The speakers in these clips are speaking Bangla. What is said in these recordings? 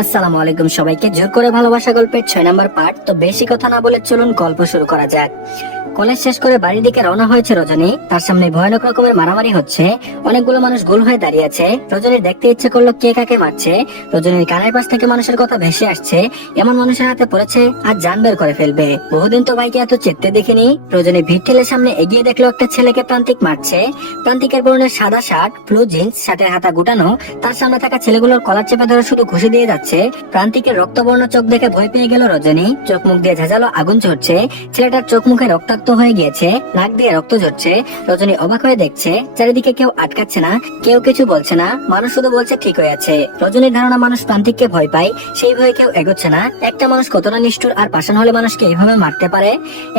আসসালামু আলাইকুম সবাইকে। জোর করে ভালোবাসা গল্পের 6 নম্বর পার্ট। তো বেশি কথা না বলে চলুন গল্প শুরু করা যাক। কলেজ শেষ করে বাড়ির দিকে রওনা হয়েছে রজনী। তার সামনে ভয়ানক রকমের মারামারি হচ্ছে। অনেকগুলো মানুষ গোল হয়ে দাঁড়িয়ে আছে। রজনীর দেখতে ইচ্ছে করলো কে কাকে মারছে। রজনীর কানের পাশ থেকে মানুষের কথা ভেসে আসছে, এমন মানুষের হাতে পড়েছে আর জান বের করে ফেলবে। বহুদিন তো ভাইকে এত চেতে দেখিনি। রজনী ভিড় ঠেলে সামনে এগিয়ে দেখলো একটা ছেলেকে প্রান্তিক মারছে। প্রান্তিকের পরনে সাদা শার্ট, ব্লু জিন্স, শার্টের হাতা গুটানো। তার সামনে থাকা ছেলেগুলোর কলার চেপে ধরে শুধু ঘুষি দিয়ে যাচ্ছে। প্রান্তিকের রক্তবর্ণ চোখ দেখে ভয় পেয়ে গেল রজনী। চোখ মুখ দিয়ে ঝাঁঝালো আগুন ঝরছে। ছেলেটার চোখ মুখে রক্তাক্ত হয়ে গিয়েছে, নাক দিয়ে রক্ত ঝরছে। রজনী অবাক হয়ে দেখছে, চারিদিকে কেউ আটকাচ্ছে না, কেউ কিছু বলছে না, মানুষ শুধু বলছে ঠিক হয়ে আছে। রজনীর ধারণা মানুষ প্রান্তিককে ভয় পায়, সেই ভয়ে কেউ এগোচ্ছে না। একটা মানুষ কতটা নিষ্ঠুর আর পাষাণ হলে মানুষকে এইভাবে মারতে পারে।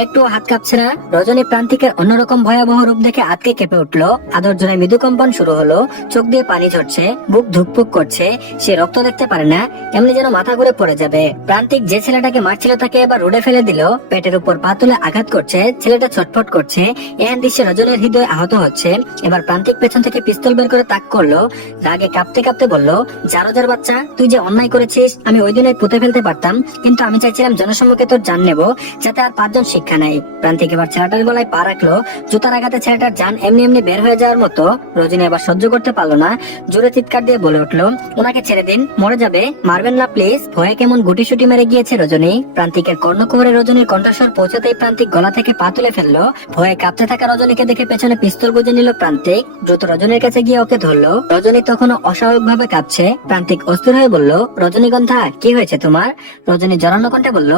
একটু হাত কাঁপছে না। রজনী প্রান্তিকের অন্যরকম ভয়াবহ রূপ দেখে আতকে কেঁপে উঠলো। আদর জোরে মৃদু কম্পন শুরু হলো। চোখ দিয়ে পানি ঝরছে, বুক ধুকপুক করছে। সে রক্ত দেখতে পারে না, এমনি যেন মাথা ঘুরে পড়ে যাবে। প্রান্তিক যে ছেলেটাকে মারছিল তাকে এবার রোডে ফেলে দিল। পেটের উপর পা তুলে আঘাত করছে। ছেলেটা ছটফট করছে। এহেন দৃশ্যে রজনীর হৃদয় আহত হচ্ছে। এবার প্রান্তিক পেছন থেকে পিস্তল বের করে তাক করলো। রাগে কাঁপতে কাঁপতে বলল, জারোজার বাচ্চা, তুই যে অন্যায় করেছিস আমি ওই দিনে পুঁতে ফেলতে পারতাম, কিন্তু আমি চাইছিলাম জনসম্মুখে তোর জান নেব, যাতে আর 5 জন শিক্ষা নেয়। প্রান্তিক এবার ছেলেটার গলায় পা রাখলো। জুতার আঘাতে ছেলেটার জান এমনি এমনি বের হয়ে যাওয়ার মতো। রজনী এবার সহ্য করতে পারলো না, জোরে চিৎকার দিয়ে বলে উঠলো, ওনাকে ছেড়ে দিন, মরে যাবে, মারবেন না প্লিজ। ভয়ে কেমন গুটিসুটি মেরে গিয়েছে রজনী। প্রান্তিকের কর্ণকুহরে রজনীর কণ্ঠস্বর পৌঁছতেই প্রান্তিক গলা থেকে পা তুলে ফেললো। ভয়ে কাঁপতে থাকা রজনীকে দেখে পেছনে পিস্তল গুঁজে নিল প্রান্তিক। দ্রুত রজনীর কাছে গিয়ে ওকে ধরলো। রজনী তখনও অস্বাভাবিক ভাবে কাঁপছে। প্রান্তিক অস্থির হয়ে বলল, রজনীগন্ধা কি হয়েছে তোমার? রজনী জড়ানো কণ্ঠে বলল,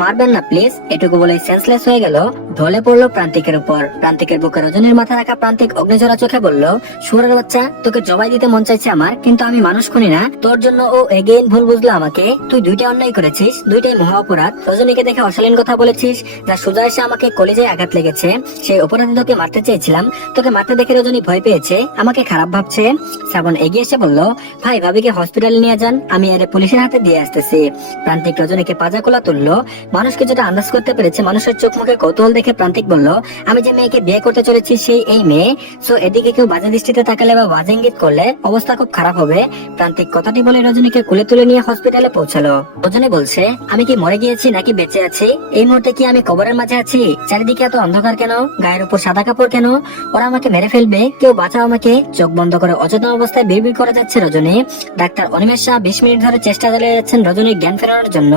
মারবেন না প্লিজ। এটুকু বলে সেন্সলেস হয়ে গেল। ঢলে পড়লো প্রান্তিকের উপর। প্রান্তিকের বুকে রজনীর মাথা রাখা প্রান্তিক অগ্নিঝরা চোখে বলল, শুয়োরের বাচ্চা, তোকে জবাই দিতে মন চাইছে আমার, কিন্তু আমি মানুষ খুনি না। তোর জন্য ও এগেইন ভুল বুঝলো আমাকে। তুই 2টা অন্যায় করেছিস, 2টাই মহা অপরাধ। রজনীকে দেখে অশালীন কথা বলেছিস, যা সোজা এসে আমাকে কলিজায় আঘাত লেগেছে। সেই অপরাধে তোকে মারতে চেয়েছিলাম। তোকে মারতে দেখে রজনী ভয় পেয়েছে, আমাকে খারাপ ভাবছে। শ্রাবণ এগিয়ে এসে বলল, ভাই ভাবিকে হসপিটালে নিয়ে যান, আমি এর পুলিশের হাতে দিয়ে আসতেছি। প্রান্তিক রজনীকে পাজা কোলা তুললো। মানুষ কিছুটা আন্দাজ করতে পেরেছে মানুষের চোখ মুখে কৌতূহল দেখে প্রান্তিক বলল, আমি যে মেয়েকে বিয়ে করতে চলেছি সেই এই মেয়ে। সো এদিকে কেউ বাজে দৃষ্টিতে তাকালে বা বাজে ইঙ্গিত করলে অবস্থা খুব খারাপ হবে। প্রান্তিক কথাটি বলে রজনীকে কুলে তুলে নিয়ে হসপিটালে পৌঁছালো। রজনী বলছে, আমি কি মরে গিয়েছি নাকি বেঁচে আছি? এই মুহূর্তে কি আমি কবরের মাঝে আছি? চারিদিকে এত অন্ধকার কেন? গায়ের উপর সাদা কাপড় কেন? ওরা আমাকে মেরে ফেলবে, কেউ বাঁচাও আমাকে। চোখ বন্ধ করে অচেতন অবস্থায় বিড়বিড় করে যাচ্ছে রজনী। ডাক্তার অনিমেষ শাহ 20 মিনিট ধরে চেষ্টা চালিয়ে যাচ্ছেন রজনীর জ্ঞান ফেরানোর জন্য,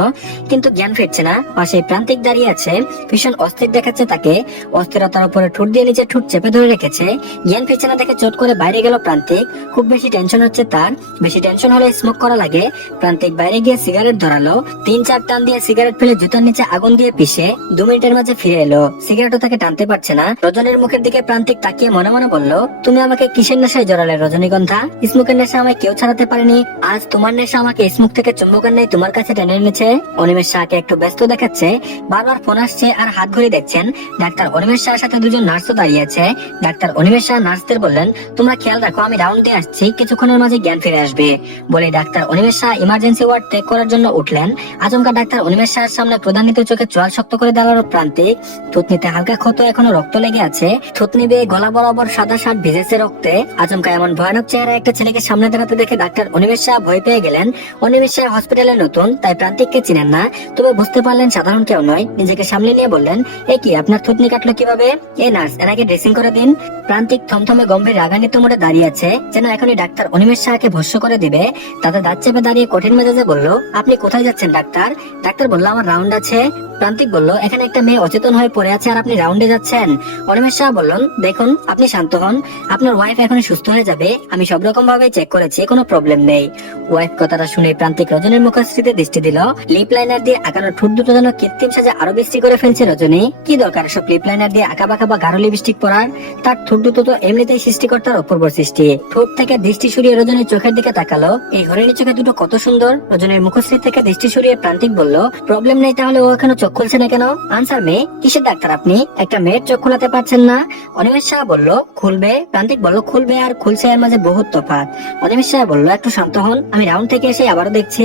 কিন্তু জ্ঞান ফিরছে না। পাশে প্রান্তিক দাঁড়িয়ে আছে, ভীষণ অস্থির দেখাচ্ছে তাকে। অস্থিরতার উপরে ঠোঁট দিয়ে নিচে ঠোঁট চেপে ধরে রেখেছে। জ্ঞান ফিরছে না দেখে চট করে বাইরে গেল প্রান্তিক। খুব বেশি টেনশন হচ্ছে তার। বেশি টেনশন হলে স্মোক করা লাগে। প্রান্তিক বাইরে গিয়ে সিগারেট ধরালো। 3-4 টান দিয়ে সিগারেট ফেলে জুতার নিচে আগুন দিয়ে পিষে 2 মিনিটের মাঝে ফিরে এলো। সিগারেটও তাকে টানতে পারছে না। রজনীর মুখের দিকে প্রান্তিক তাকিয়ে মনে মনে বলল, তুমি আমাকে কিসের নেশায় জড়ালে রজনীগন্ধা? স্মোকের নেশা আমায় কেউ ছাড়াতে পারেনি, আজ তোমার নেশা আমাকে স্মোক থেকে চুম্বকের নেই তোমার কাছে টেনে এনেছে। অনিমেষ শাহকে একটু ব্যস্ত দেখাচ্ছে, বারবার ফোন আসছে আর হাত ঘড়ি দেখছেন। ডাক্তার অনিমেষ শাহের সাথে 2জন নার্সও দাঁড়িয়ে আছে। ডাক্তার অনিমেষ শাহ নার্সদের বললেন, তোমরা খেয়াল রাখো, আমি রাউন্ড দিয়ে আসছি, কিছুক্ষণের মাঝে জ্ঞান ফিরে আসবে। বলে doctor Animesh Shah emergency ward ত্যাগ করার জন্য উঠলেন। আচমকা ডাক্তার অনিমেষ শাহের সামনে প্রধানিত চোখে চোয়াল শক্ত করে দাঁড়ালো প্রান্তিক। থুতনিতে হালকা ক্ষত, এখনো রক্ত লেগে আছে। থুতনি বেয়ে গলা বরাবর সাদা শার্ট ভিজেছে রক্তে। আচমকা এমন ভয়ানক চেহারা একটা ছেলেকে সামনে দাঁড়াতে দেখে ডাক্তার অনিমেষ শাহ ভয় পেয়ে গেলেন। অনিমেষ শাহ হসপিটালে নতুন, তাই প্রান্তিককে চিনেন না, তবে বুঝতে পারলেন সাধারণ কেউ নয়। নিজেকে সামলে নিয়ে বললেন, এ কি, আপনার থুতনি কাটলো কিভাবে? এ নার্স, এনাকে ড্রেসিং করে দিন। প্রান্তিক থমথমে গম্ভীর রাগান্বিত মোড়ে দাঁড়িয়ে আছে, যেন এখনই ডাক্তার অনিমেষ শাহকে ভস্য করে দিবে। তাতে দাঁত চেপে দাঁড়িয়ে কঠিন মেজাজে বলল, আপনি কোথায় যাচ্ছেন ডাক্তার? ডাক্তার বলল, আমার রাউন্ড আছে। প্রান্তিক বলল, এখানে একটা মেয়ে অচেতন হয়ে পড়ে আছে আর আপনি রাউন্ডে যাচ্ছেন? অনিমেষ শাহ বললেন, দেখুন আপনি শান্ত হন, আপনার ওয়াইফ এখনই সুস্থ হয়ে যাবে, আমি সব রকম ভাবে চেক করেছি, কোনো প্রবলেম নেই। ওয়াইফ কথাটা শুনে প্রান্তিক রজনীর মুখশ্রীতে দৃষ্টি দিল। লিপ লাইনার দিয়ে আঁকানো ঠোঁট দুটো যেন কৃত্রিম সাজে আরো বৃষ্টি করে ফেলছে রজনী। কি দরকার সব লিপ লাইনার দিয়ে আঁকা বাঁকা বা গাঢ় লিপস্টিক পরার? তার ঠোঁট দুটো তো এমনিতেই সৃষ্টিকর্তার অপূর্ব সৃষ্টি। ঠোঁট থেকে দৃষ্টি সরিয়ে রজনীর চোখের দিকে তাকালো। এই হরিণী চোখে দুটো কত সুন্দর। রজনীর মুখশ্রী থেকে দৃষ্টি সরিয়ে প্রান্তিক বলল, প্রবলেম নেই তাহলে ও এখনো চোখ চোখ খুলছে না কেন? আনসার মে, কিসের ডাক্তার আপনি? একটা মেয়ের চোখ খোলাতে পারছেন না? অনিমেষ সাহা বলল, খুলবে। প্রান্তিক বলল, খুলবে আর খুলছে এর মাঝে বহুত তফাৎ। অনিমেষ সাহা বলল, একটু শান্ত হন, আমি রাউন্ড থেকে এসে আবারও দেখছি।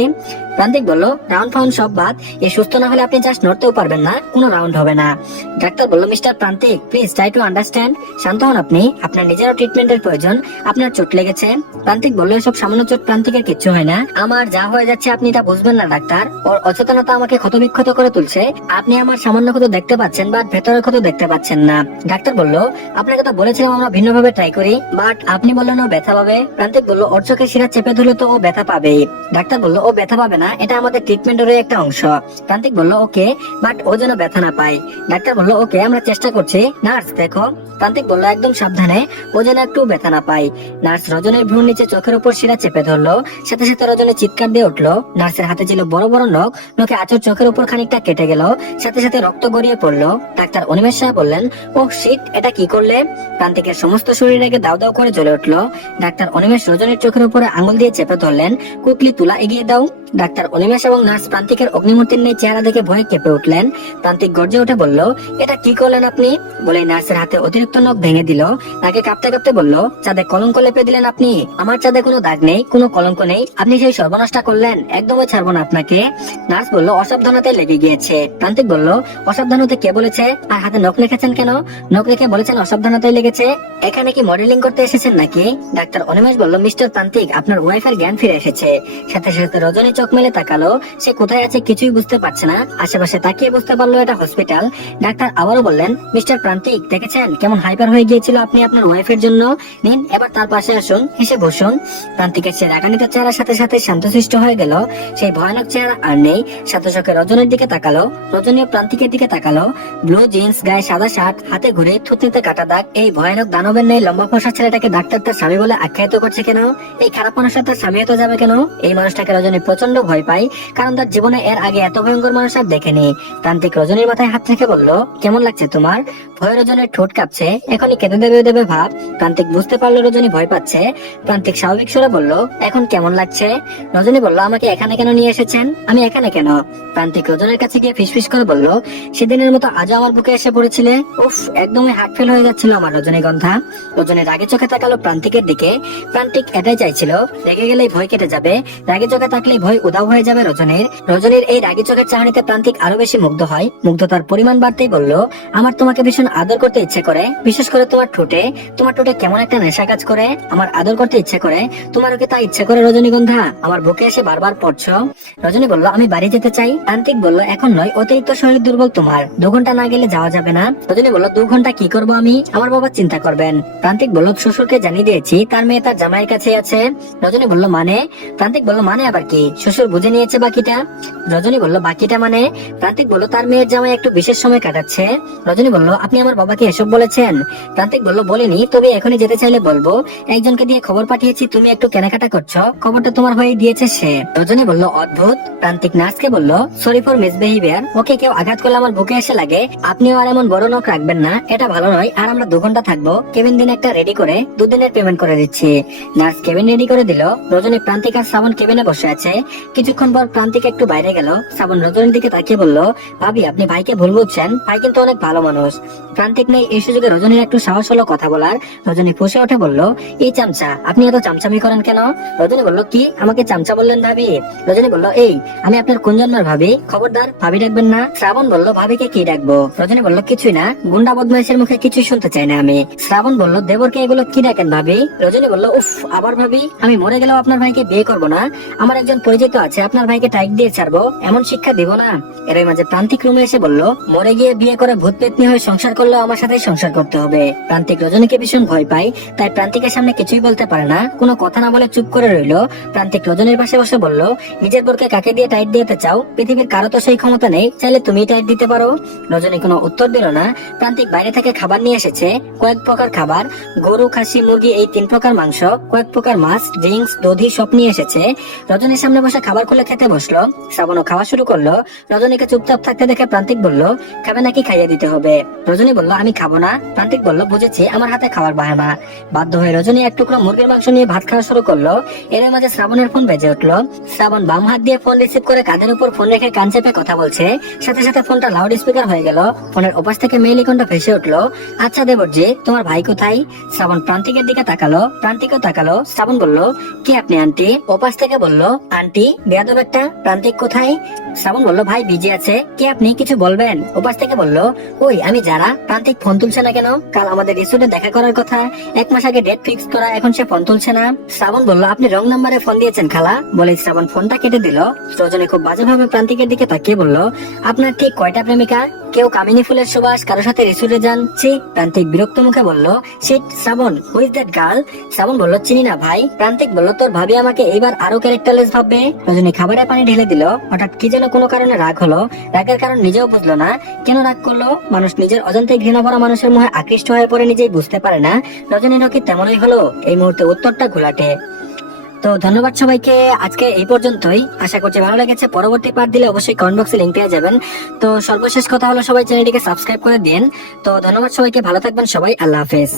প্রান্তিক বলল, রাউন্ড ফাউন্ড সব বাদ, এ সুস্থ না হলে আপনি জাস্ট নড়তেও পারবেন না, কোনো রাউন্ড হবে না। ডাক্তার বলল, মিস্টার প্রান্তিক প্লিজ ট্রাই টু আন্ডারস্ট্যান্ড, শান্ত হন আপনি, আপনার নিজেরও ট্রিটমেন্টের প্রয়োজন, আপনার চোট লেগেছে। প্রান্তিক বলল, এসব সামান্য চোট, প্রান্তিকের কিচ্ছু হয় না, আমার যা হয়ে যাচ্ছে আপনি তা বুঝবেন না ডাক্তার, ওর অচেতনতা আমাকে ক্ষতবিক্ষত করে তুলছে, আপনি আমার সামান্য ক্ষত দেখতে পাচ্ছেন বাট ভেতরের ক্ষত দেখতে পাচ্ছেন না। ডাক্তার বলল, আপনাকে তো বলেছিলাম আমরা ভিন্নভাবে ট্রাই করি, বাট আপনি বললেন ও ব্যথা পাবে। প্রান্তিক বলল, ওর চোখে শিরা চেপে ধরলে তো ও ব্যথা পাবেই। ডাক্তার বলল, ও ব্যথা পাবে না, এটা আমাদের ট্রিটমেন্টের একটা অংশ। প্রান্তিক বলল, ওকে, বাট ও যেন ব্যথা না পায়। ডাক্তার বলল, ওকে, আমরা চেষ্টা করছি। নার্স দেখো। প্রান্তিক বলল, একদম সাবধানে, ও যেন একটু ব্যথা না পায়। নার্স রজনীর ভ্রুর নিচে চোখের উপর শিরা চেপে ধরলো, সাথে সাথে রজনী চিৎকার দিয়ে উঠলো। নার্সের হাতে ছিল বড় বড় নখ, নখে আঁচড় চোখের উপর খানিকটা কেটে গেল, সাথে সাথে রক্ত গড়িয়ে পড়লো। ডাক্তার অনিমেষ সাহা বললেন, ও শিট, এটা কি করলে? প্রান্তিকের সমস্ত শরীর রেগে দাউ দাউ করে জ্বলে উঠলো। ডাক্তার অনিমেষ রজনীর চোখের উপরে আঙুল দিয়ে চেপে ধরলেন, কুকলি তুলা এগিয়ে দাও। ডাক্তার অনিমেষ এবং নার্স প্রান্তিকের অগ্নিমূর্তির নেই চেহারা দেখে ভয়ে কেঁপে উঠলেন। প্রান্তিক গর্জে উঠে বলল, এটা কি করলেন আপনি? বলে নার্সের হাতে অতিরিক্ত নখ ভেঙে দিল। তাকে কাঁপতে কাঁপতে বলল, চাঁদে কলঙ্ক লেপে দিলেন আপনি, আমার চাঁদে কোনো দাগ নেই, কোনো কলঙ্ক নেই, আপনি সেই সর্বনাশটা করলেন, একদমই ছাড়বো না আপনাকে। নার্স বলল, অসাবধানতায় লেগে গিয়েছে। প্রান্তিক বলল, অসাবধানতা কে বলেছে? আর হাতে নখ রেখেছেন কেন? নখ রেখে বলেছেন অসাবধানতায় লেগেছে? এখানে কি মডেলিং করতে এসেছেন নাকি? ডাক্তার অনিমেষ বলল, মিস্টার প্রান্তিক, আপনার ওয়াইফের জ্ঞান ফিরে এসেছে। সাথে সাথে রজনী চোখ মেলে তাকালো, সে কোথায় আছে কিছুই বুঝতে পারছে না, আশেপাশে তাকিয়ে বুঝতে পারলো এটা হসপিটাল। ডাক্তার আবারও বললেন, মিস্টার প্রান্তিক, দেখেছেন কেমন হাইপার হয়ে গিয়েছিল আপনি আপনার ওয়াইফের জন্য? নিন এবার তার পাশে আসুন, হেসে বসুন। প্রান্তিকের সে রাগান্বিত চেহারার সাথে সাথে শান্তশিষ্ট হয়ে গেল, সেই ভয়ানক চেহারা আর নেই। সাথে সাথে রজনীর দিকে তাকালো, রজনীও প্রান্তিকের দিকে তাকালো। ব্লু জিন্স, গায়ে সাদা শার্ট, হাতে ঘুরে, থুতনিতে কাটা দাগ, এই ভয়ানক দানবের নেই লম্বা ফসা ছেলেটাকে ডাক্তার তার স্বামী বলে আখ্যায়িত করছে কেন? এই খারাপ মানুষটা তার স্বামী হতে যাবে কেন? এই মানুষটাকে রজনী প্রচন্ড ভয় পায়, কারণ তার জীবনে এর আগে এত ভয়ঙ্কর মানুষ আর দেখেনি। প্রান্তিক রজনীর মাথায় হাত রেখে বলল, কেমন লাগছে তোমার? ভয় রজনীর ঠোঁট কাঁপছে, এখনই কেঁদে দেবে দেবে ভাব। প্রান্তিক বুঝতে পারলো রজনী ভয় পাচ্ছে। প্রান্তিক স্বাভাবিক সুরে বলল, এখন কেমন লাগছে? রজনী বলল, আমাকে এখানে কেন নিয়ে এসেছেন? আমি এখানে কেন? প্রান্তিক রজনীর কাছে গিয়ে ফিসফিস করে বলল, সেদিনের মতো আজও আমার বুকে এসে পড়েছিলে। উফ, একদমই হার্ট ফেল হয়ে যাচ্ছিল আমার রজনীগন্ধা। রজনী রাগে চোখে তাকালো প্রান্তিকের দিকে। প্রান্তিক এটাই চাইছিল, রেগে গেলেই ভয় কেটে যাবে, রাগে চোখে তাকলেই ভয় উধাও হয়ে যাবে রজনীর। রজনীর এই রাগি চোখের চাহনিতে প্রান্তিক আরো বেশি মুগ্ধ হয়। মুগ্ধতার পরিমাণ বাড়তেই বলল, আমার তোমাকে ভীষণ আদর করতে ইচ্ছে করে, বিশেষ করে তোমার ঠোঁটে। তোমার ঠোঁটে কেমন একটা নেশা কাজ করে, আমার আদর করতে ইচ্ছে করে। তোমারও কি তা ইচ্ছে করে রজনীগন্ধা? আমার বুকে এসে বারবার পড়ছো। রজনী বলল, আমি বাড়ি যেতে চাই। প্রান্তিক বলল, এখন নয়, অতিরিক্ত শরীর দুর্বল তোমার, 2 ঘন্টা না গেলে যাওয়া যাবে না। রজনী বলল, 2 ঘন্টা কি করবো আমি? আমার বাবা চিন্তা করবেন। প্রান্তিক বলল, শ্বশুরকে জানিয়ে দিয়েছি, তার মেয়ে তার জামাইয়ের কাছে আছে। রজনী বলল, মানে? প্রান্তিক বলল, মানে আবার কি? শ্বশুর বুঝে নিয়েছে বাকিটা। রজনী বলল, বাকিটা মানে? প্রান্তিক বলল, তার মেয়ের জামাই একটু বিশেষ সময় কাটাচ্ছে। রজনী বলল, আপনি আমার বাবাকে এসব বলেছেন? প্রান্তিক বলল, বলিনি, তবে এখনই যেতে চাইলে বলবো। একজনকে দিয়ে খবর পাঠিয়েছি তুমি একটু কেনাকাটা করছো, খবরটা তোমার হয়ে দিয়েছে সে। রজনী বলল, অদ্ভুত। প্রান্তিক নার্সকে বলল, সরি ফর মিসবিহেভিয়ার, ওকে কেউ আঘাত করলে আমার বুকে এসে লাগে, আপনিও আর এমন বড় নখ রাখবেন না, এটা ভালো নয়। আর আমরা 2 ঘন্টা থাকবো, কেবিন দিন একটা রেডি করে 2 দিনের পেমেন্ট করে দিচ্ছি। নার্স কেবিন রেডি করে দিল। রজনী, প্রান্তিক আর শ্রাবণ কেবিনে বসে আছে। কিছুক্ষণ পর প্রান্তিক একটু বাইরে গেল। শ্রাবণ রজনীর দিকে তাকিয়ে বলল, ভাবি আপনি ভাইকে ভুল বুঝছেন, ভাই কিন্তু অনেক ভালো মানুষ। প্রান্তিক নেই এই সুযোগে রজনীর একটু সাহস হলো কথা বলার। রজনী ফুঁসে উঠে বলল, এই চামচা, আপনি এত চামচামি করেন কেন? রজনী বলল, কি আমাকে চামচা বললেন ভাবি? রজনী বলল, এই আমি আপনার কোন জন্মের ভাবি? খবরদার ভাবি ডাকবেন না। শ্রাবণ বলল, ভাবিকে কি ডাকবো? রজনী বলল, কিছুই না, গুন্ডা বদমাইশের মুখে কিছুই শুনতে চাই না আমি। শ্রাবণ বলল, দেবরকে এগুলো কি ডাকেন ভাবি? রজনী বলল, উফ, আবার ভাবি? আমি মরে গেলেও আপনার ভাইকে বিয়ে করবো না। আমার একজন পরিচিত আছে, আপনার ভাইকে টাইট দিয়ে ছাড়বো, এমন শিক্ষা দিব না। এর মাঝে প্রান্তিক রুমে এসে বলল, মরে গিয়ে বিয়ে করে ভূত পেতনি হয়ে সংসার করলেও আমার সাথে সংসার করতে হবে। প্রান্তিক রজনীকে ভীষণ ভয় পায়, তাই প্রান্তিকের সামনে কিছুই বলতে পারে না, কোনো কথা না বলে চুপ করে রইল। প্রান্তিক রজনীর পাশে বসে বলল, নিজের বোরকে কাকে দিয়ে টাইট দিতে চাও? পৃথিবীর কারো তো সেই ক্ষমতা নেই, চাইলে তুমি টাইট দিতে পারো। রজনী কোনো উত্তর দিল না। প্রান্তিক বাইরে থেকে খাবার নিয়ে এসেছে, কয়েক প্রকার খাবার, গরু, খাসি, মুরগি, এই 3 প্রকার মাংস, কয়েক প্রকার মাছ, ড্রিঙ্কস, দধি সব নিয়ে এসেছে। রজনীর সামনে বসে বসে খাবার খুলে খেতে বসলো। শ্রাবণও খাওয়া শুরু করলো। রজনীকে চুপচাপ থাকতে দেখে প্রান্তিক বলল, খাবে নাকি খাইয়ে দিতে হবে? রজনী বলল, আমি খাবো না। প্রান্তিক বলল, বুঝেছি, আমার হাতে খাবার বাহানা। বাধ্য হয়ে রজনী এক টুকরো মুরগির মাংস নিয়ে ভাত খাওয়া শুরু করলো। এর মাঝে শ্রাবণের ফোন বেজে উঠলো। শ্রাবণ বাম হাত দিয়ে ফোন রিসিভ করে কাঁধের উপর ফোন রেখে কান চেপে কথা বলছে। সাথে সাথে ফোনটা লাউড স্পিকার হয়ে গেল। ফোনের ওপাশ থেকে মেয়ে লিখনটা ভেসে উঠলো, আচ্ছা দেবরজি, তোমার ভাই কোথায়? শ্রাবণ প্রান্তিকের দিকে তাকালো, প্রান্তিকও তাকালো। শ্রাবণ বলল, কে আপনি আন্টি? ওপাশ থেকে বলল, আন্টি বেয়াদব একটা, প্রান্তিক কোথায়? শ্রাবণ বলল, ভাই বিজি আছে। কে আপনি, কিছু বলবেন? ওপাশ থেকে বলল, ওই আমি যারা। প্রান্তিক ফোন তুলছে না কেন? কাল আমাদের রিসোর্টে দেখা করার কথা, 1 মাস আগে ডেট ফিক্স করা, এখন সে ফোন তুলছে না। শ্রাবণ বলল, আপনি রং নাম্বারে ফোন দিয়েছেন খালা। বলে শ্রাবণ ফোনটা কেটে দিল। রজনী খুব বাজেভাবে প্রান্তিকের দিকে তাকিয়ে বলল, আপনার ঠিক কয়টা প্রেমিকা? কেউ কামিনী ফুলের সুবাস, কারোর সাথে রিসোর্টে যান। প্রান্তিক বিরক্ত মুখে বলল, shit Shraban, who is that girl? Shraban বলল, চিনি না ভাই। প্রান্তিক বলল, তোর ভাবি আমাকে এবার আরো ক্যারেক্টারলেস ভাববে। রজনী খাবারে পানি ঢেলে দিল। হঠাৎ কি যেন কোনো কারণে রাগ হলো। রাগের কারণ নিজেও বুঝলো না। কেন রাগ করলো? মানুষ নিজের অজান্তে ঘৃণা ভরা মানুষের মুখে আকৃষ্ট হয়ে পড়ে নিজেই বুঝতে পারে না। রজনীরও কি তেমনই হলো? এই মুহূর্তে উত্তরটা ঘোলাটে। তো ধন্যবাদ সবাইকে, আজকে এই পর্যন্তই। আশা করছি ভালো লেগেছে। পরবর্তী পার্ট দিলে অবশ্যই কমেন্ট বক্সে লিংক পেয়ে যাবেন। তো সর্বশেষ কথা হলো, সবাই চ্যানেলটিকে সাবস্ক্রাইব করে দিন। তো ধন্যবাদ সবাইকে, ভালো থাকবেন সবাই, আল্লাহ হাফেজ।